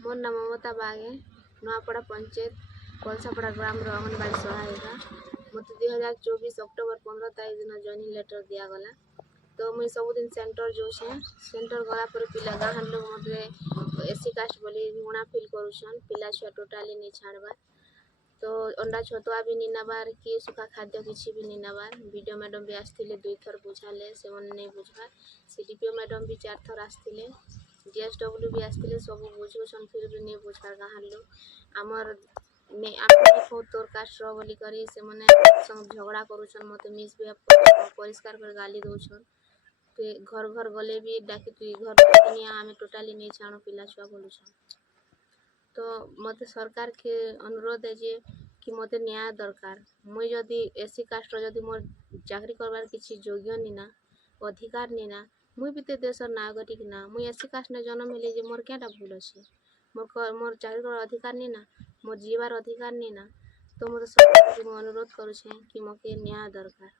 मोर नाम ममता बागे नुआपड़ा पंचायत कलसापड़ा ग्राम अंगनवाड़ी सहायिका मत 2024 अक्टोबर 15 तारीख दिन जॉइनिंग लेटर दिगला। तो मुई सबुदिन सेंटर जाऊे सेंटर गला पर पिला गाँ लोग मत एसी कास्ट बोली गुणा फिल करुछन पिला छुआ टोटाली नहीं छाड़बार। तो अंडा छतुआ भी नहीं नबार कि सुखा खाद्य किसी भी नहीं नबार। वीडियो मैडम भी आसते 2 थर बुझाले से नहीं बुझबार। सीडीपीओ मैडम भी 4 थर आसते डीएसडब्ल्यू भी आसते सब बुझुछन फिर भी नहीं बुझबार गाँ लोग आमर तोर कास्ट बोली करी से मने झगड़ा करुछन मत मिसबिहेव परिष्कार कर गाली दौछन। घर घर गले भी डाकी तु घर आम टोटाली नहीं छाणु पिला छुआ बोलुछन। तो मत सरकार के अनुरोध है जे कि मत न्याय दरकार। मुई जदि एसी कास्ट जदि मोर चाकरी करबार किसी योग्य नी ना अधिकार नी ना मुई भी तो देशर नागरिक ना मुई एसी कास्ट ने जन्म हेले जे मोर क्या भूल अच्छे मोर चाकरी कर अधिकार नी ना मोर जीवार अधिकार नी ना। तो मत सरकार के अनुरोध करुछे कि मोके न्याय दरकार।